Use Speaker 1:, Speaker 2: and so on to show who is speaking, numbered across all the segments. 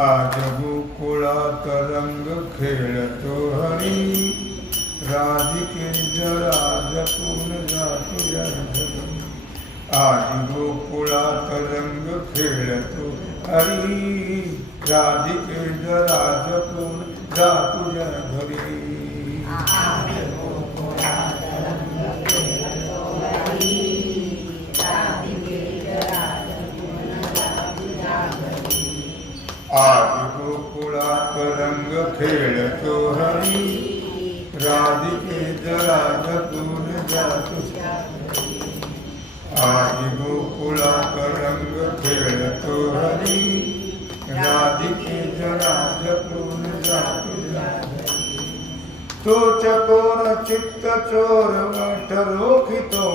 Speaker 1: आज गोकुला तरंग खेल तो हरी राधिके जरा जपून जातु जन आज गोकुला तरंग खेल तो हरी राधिके जरा जपून जातु जन खेळतो हरी राधिके जरा जपून आदि गोकुला आज रंग खेळतो हरी. राधिके जरा जपून तो चकोर चित्त चोर वाट रोखितो.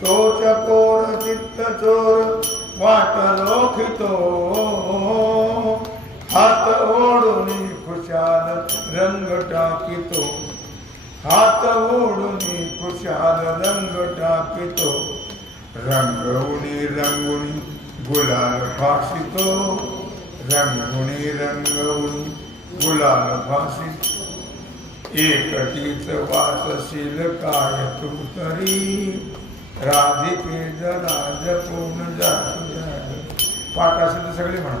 Speaker 1: तो चकोर चित्त चोर वाट रोखितो. हात ओढून कुशाल रंग टाकितो हाथ उड़ी कुशाल रंग टाकी तो रंग उड़ी रंग उड़ी गुलाल फांसी तो रंग उड़ी रंग उड़ी गुलाल भाषित वास वासशील काय तुम तरी। राधिके जराज पूर्ण जात पाठ असेल तर सगळे म्हणा।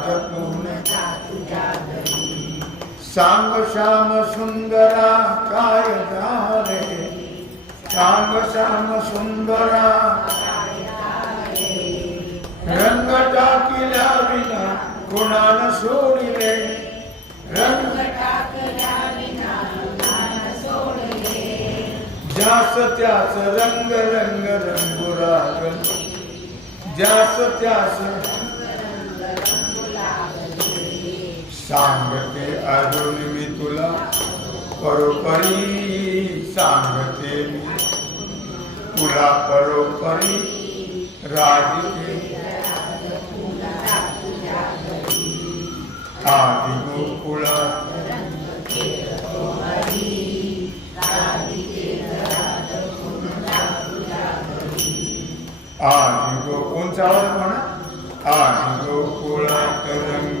Speaker 1: सांग श्याम सुंदरा काय झाले? सांग श्याम सुंदरा रंग टाकिल्या विना कुणाल सोडिले? रंग ज्यास त्यास रंग रंग रंगुराग ज्यास त्यास सांगते अरुण मी तुला परोपरी सांगते मी. तुला परोपरी राजते आदि गोकुळात आदि गो कोणचा आवाज म्हणा. आदि गोकुळा तरंग.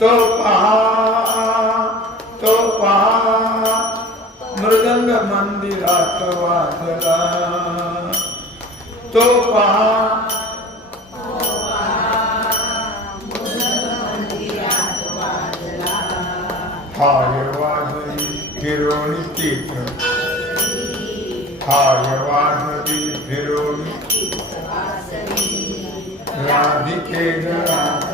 Speaker 1: तो पहा तो पहा मृदंग मंदिरात वाजला. तो पहा हाय वाजली फिरोणी तीच हाय वाजली फिरोणी राधिके राधा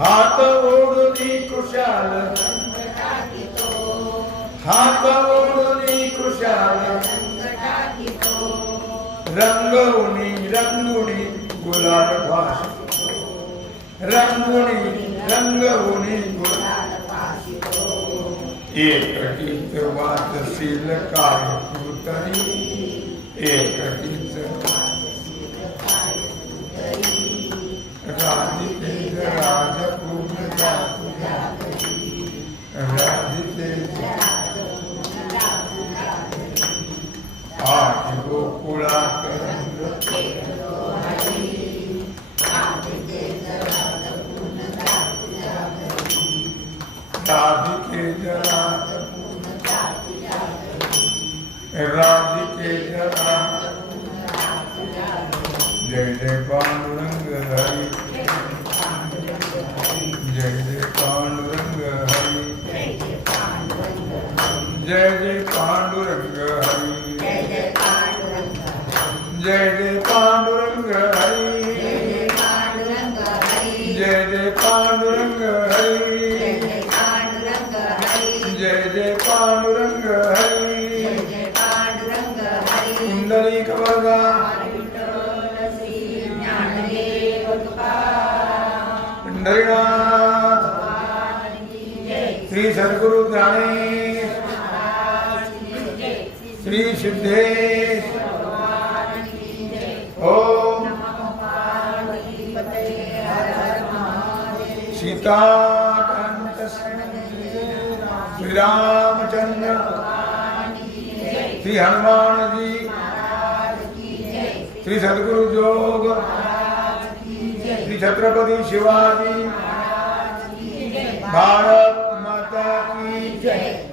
Speaker 1: हात ओढली कुशाल. हात ओढली कुशाल. रंगवणी रंगुणी गुलाल भाष रंगुणी रंगवणी गुलाल एक गीत वाचशील काय तू तरी. एक गीत राधिके जय जय पांडुरंग हरी। जय जय पांडुरंग हरी। जय जय पांडुरंग हरी। जय जय पांडुरंग हरी। जय जय पांडुरंग हरी। जय जय पांडुरंग हरी। कुंडली कवगा सद्गुरु ज्ञानेश श्री सिद्धेश। ओम। सीताकांत श्री रामचंद्र श्री हनुमान जी श्री सदगुरु जोग श्री छत्रपति शिवाजी। भारत Yeah.